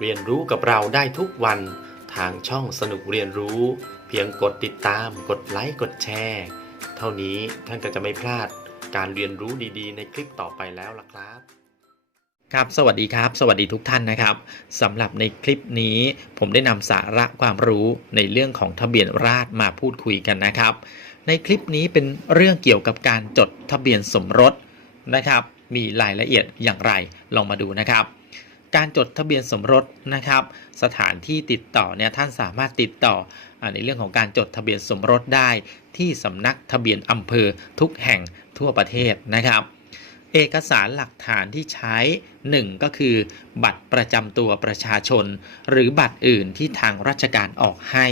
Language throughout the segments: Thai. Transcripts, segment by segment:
เรียนรู้กับเราได้ทุกวันทางช่องสนุกเรียนรู้ เพียงกดติดตาม กดไลค์กดแชร์เท่านี้ท่านก็จะไม่พลาดการเรียนรู้ดีๆ ในคลิปต่อไปแล้วล่ะครับครับสวัสดีครับ สวัสดีทุกท่านนะครับสำหรับในคลิปนี้ผมได้นำสาระความรู้ในเรื่องของทะเบียนราษฎรมาพูดคุยกันนะครับ ในคลิปนี้เป็นเรื่องเกี่ยวกับการจดทะเบียนสมรสนะครับ มีรายละเอียดอย่างไรลองมาดูนะครับ การจดทะเบียนสมรสนะครับ สถานที่ติดต่อเนี่ยท่านสามารถติดต่ออในเรื่องของการจดทะเบียนสมรสได้ที่สำนักทะเบียนอำเภอทุกแห่งทั่วประเทศนะครับ เอกสารหลักฐานที่ใช้ 1 ก็คือ บัตรประจำตัวประชาชน หรือบัตรอื่นที่ทางราชการออกให้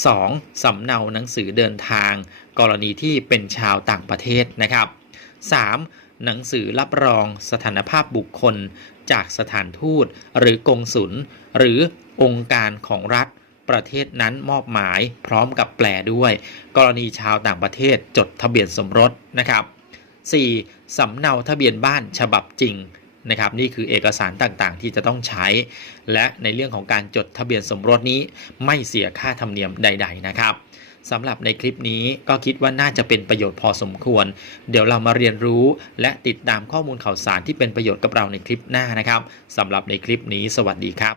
2. สำเนาหนังสือเดินทาง กรณีที่เป็นชาวต่างประเทศนะครับ 3. หนังสือรับรองสถานภาพบุคคล จากสถานทูต หรือกงสุลหรือองค์การของรัฐ ประเทศนั้นมอบหมายพร้อมกับแปลด้วย กรณีชาวต่างประเทศจดทะเบียนสมรสนะครับ 4. สำเนาทะเบียนบ้านฉบับจริง นะครับนี่คือเอกสารต่างๆ ที่จะต้องใช้ และในเรื่องของการจดทะเบียนสมรสนี้ไม่เสียค่าธรรมเนียมใด ๆ นะครับสำหรับในคลิปนี้ก็คิดว่าน่าจะเป็นประโยชน์พอสมควร เดี๋ยวเรามาเรียนรู้และติดตามข้อมูลข่าวสารที่เป็นประโยชน์กับเราในคลิปหน้านะครับสำหรับในคลิปนี้สวัสดีครับ